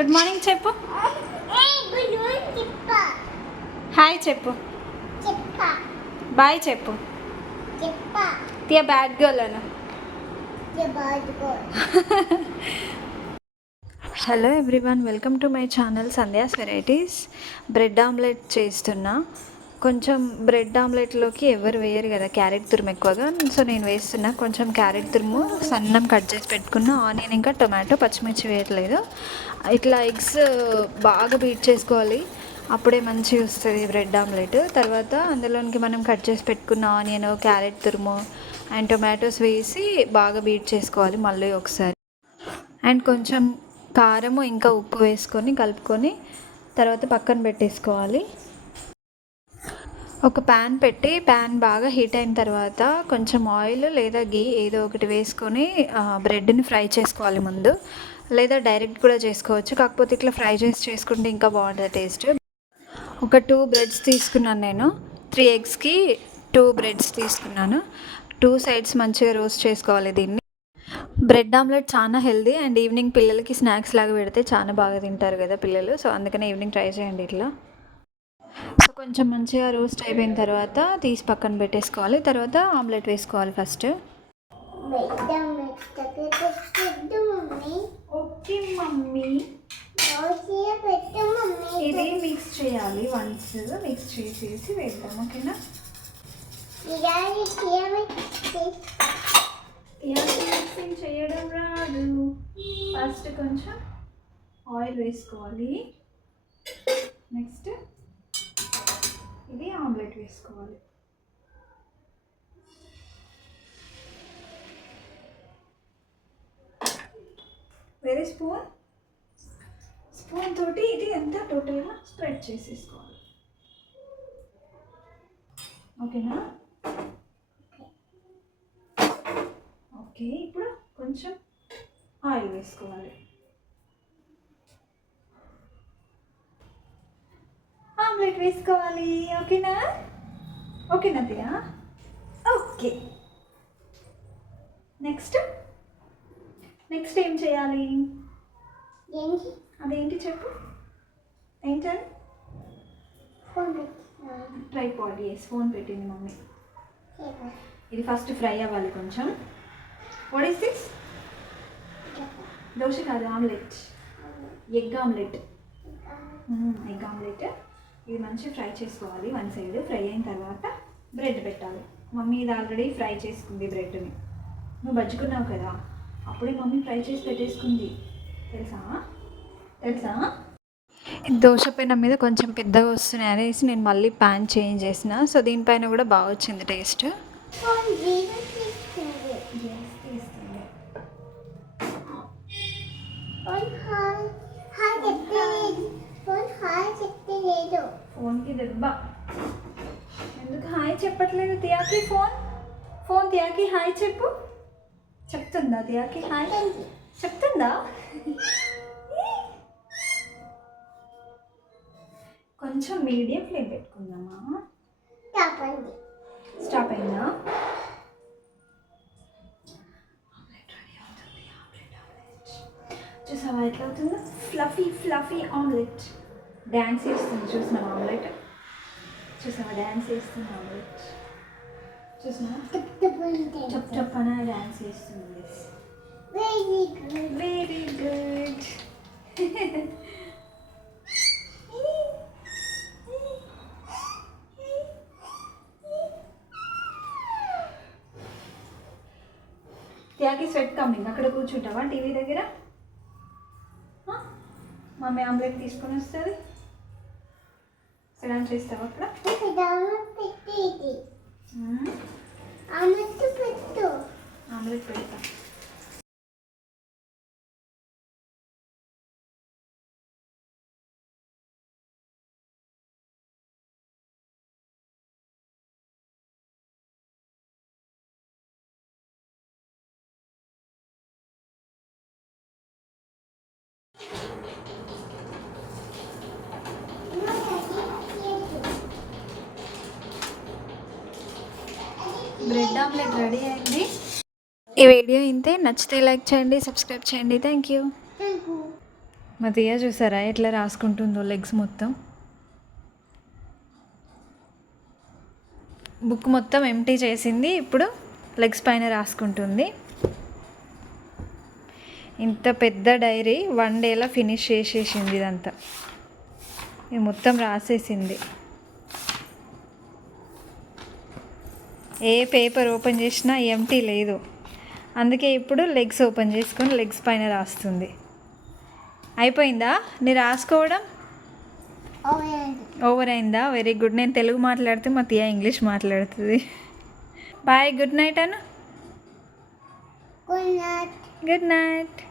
Good morning చెప్పు hi చెప్పు bye చెప్పు Tia bad girl Anu hello everyone welcome to my channel Sandhya's varieties bread omelette చేస్తున్నా. కొంచెం bread ఆమ్లెట్లోకి ఎవరు వేయరు కదా క్యారెట్ తురుము ఎక్కువగా. సో నేను వేస్తున్నా. కొంచెం క్యారెట్ తురుము సన్నం కట్ చేసి పెట్టుకున్న ఆనియన్ ఇంకా టొమాటో పచ్చిమిర్చి వేయట్లేదు. ఇట్లా ఎగ్స్ బాగా బీట్ చేసుకోవాలి. అప్పుడే మంచిగా వస్తుంది బ్రెడ్ ఆమ్లెట్. తర్వాత అందులోనికి మనం కట్ చేసి పెట్టుకున్న ఆనియన్ క్యారెట్ తురుము అండ్ టొమాటోస్ వేసి బాగా బీట్ చేసుకోవాలి మళ్ళీ ఒకసారి. అండ్ కొంచెం కారము ఇంకా ఉప్పు వేసుకొని కలుపుకొని తర్వాత పక్కన పెట్టేసుకోవాలి. ఒక ప్యాన్ పెట్టి ప్యాన్ బాగా హీట్ అయిన తర్వాత కొంచెం ఆయిల్ లేదా గీ ఏదో ఒకటి వేసుకొని బ్రెడ్ని ఫ్రై చేసుకోవాలి ముందు. లేదా డైరెక్ట్ కూడా చేసుకోవచ్చు. కాకపోతే ఇట్లా ఫ్రై చేసి చేసుకుంటే ఇంకా బాగుంటుంది టేస్ట్ ఒక టూ బ్రెడ్స్ తీసుకున్నాను నేను. త్రీ ఎగ్స్కి టూ బ్రెడ్స్ తీసుకున్నాను. టూ సైడ్స్ మంచిగా రోస్ట్ చేసుకోవాలి దీన్ని. బ్రెడ్ ఆమ్లెట్ చాలా హెల్దీ అండ్ ఈవినింగ్ పిల్లలకి స్నాక్స్ లాగా పెడితే చాలా బాగా తింటారు కదా పిల్లలు. సో అందుకనే ఈవినింగ్ ట్రై చేయండి ఇట్లా. కొంచెం మంచిగా రోస్ట్ అయిపోయిన తర్వాత తీసి పక్కన పెట్టేసుకోవాలి. తర్వాత ఆమ్లెట్ వేసుకోవాలి ఫస్ట్. Okay mummy. ఇది మిక్స్ చేయాలి. వన్స్ మిక్స్ చేసేసి వేద్దాం. ఓకేనా? మిక్సింగ్ చేయడం రాదు. ఫస్ట్ కొంచెం ఆయిల్ వేసుకోవాలి. వేసుకోవాలి వేరే స్పూన్ స్పూన్ తోటి ఇది ఎంత టోటల్గా స్ప్రెడ్ చేసేసుకోవాలి. ఓకేనా ఓకే ఇప్పుడు కొంచెం ఆయిల్ వేసుకోవాలి. ఆమ్లెట్ వేసుకోవాలి. ఓకేనా ఓకేనా తియా ఓకే. నెక్స్ట్? నెక్స్ట్ ఏం చేయాలి? అదేంటి చెప్పు. ఏంటది? ట్రైపాడ్ ఎస్ ఫోన్ పెట్టింది మమ్మీ. ఇది ఫస్ట్ ఫ్రై అవ్వాలి కొంచెం. వాట్ ఈస్ దిస్ దోశ కాదు omelette. Egg omelette. Egg omelette. ఇది మంచిగా ఫ్రై చేసుకోవాలి. వన్ సైడ్ ఫ్రై అయిన తర్వాత బ్రెడ్ పెట్టాలి. మమ్మీ ఇది ఆల్రెడీ ఫ్రై చేసుకుంది బ్రెడ్ని. నువ్వు బజ్జుకున్నావు కదా? అప్పుడే మమ్మీ ఫ్రై చేసి పెట్టేసుకుంది. తెలుసా? తెలుసా? దోశ పెనం మీద కొంచెం పెద్దగా వస్తున్నాయి అనేసి నేను మళ్ళీ ప్యాన్ చేంజ్ చేసిన. సో దీనిపైన కూడా బాగా వచ్చింది టేస్ట్. ఫోన్కి దెబ్బ. చెప్పట్లేదు తియాకి ఫోన్? ఫోన్ తియాకి హాయ్ చెప్పు. చెప్తుందా తియాకి హాయ్? చెప్తుందా? కొంచెం మీడియం ఫ్లేమ్ పెట్టుకుందామా? స్టాప్ అయిందా. ఆమ్లెట్ ఆమ్లెట్ చూసావా ఎట్లా అవుతుందో? Fluffy fluffy omelette. డ్యాన్స్ చేస్తుంది చూసినావా ఆమ్లెట్? చూసావా? డ్యాన్స్ ఆమ్లెట్ చూసినా చప్ చప్ అని డ్యాన్స్ చేస్తుంది. Very good Tyagi sweat coming అక్కడ కూర్చుంటావా టీవీ దగ్గర? మమ్మీ ఆమ్లెట్ తీసుకొని వస్తుంది. డాన్స్ చేస్తావా అక్కడ? మ్మ్. ఆమ్లెట్ పెడతా బ్రెడ్ ఆమ్లెట్ రెడీ అయింది. ఈ వీడియో ఇంతే. నచ్చితే లైక్ చేయండి సబ్స్క్రైబ్ చేయండి. థ్యాంక్ యూ మా తీయ చూసారా? ఎట్లా రాసుకుంటుందో లెగ్స్ మొత్తం. బుక్ మొత్తం ఎంటీ చేసింది. ఇప్పుడు లెగ్స్ పైన రాసుకుంటుంది. ఇంత పెద్ద డైరీ వన్ డేలో ఫినిష్ చేసేసింది ఇదంతా. ఇది మొత్తం రాసేసింది. ఏ పేపర్ ఓపెన్ చేసినా ఎంటీ లేదు. అందుకే ఇప్పుడు లెగ్స్ ఓపెన్ చేసుకొని లెగ్స్ పైన రాస్తుంది. అయిపోయిందా? నీ రాసుకోవడం? ఓవర్ అయిందా. వెరీ గుడ్ నేను తెలుగు మాట్లాడితే మా తియా ఇంగ్లీష్ మాట్లాడుతుంది. బాయ్ గుడ్ నైట్ అన్న Good night. Good night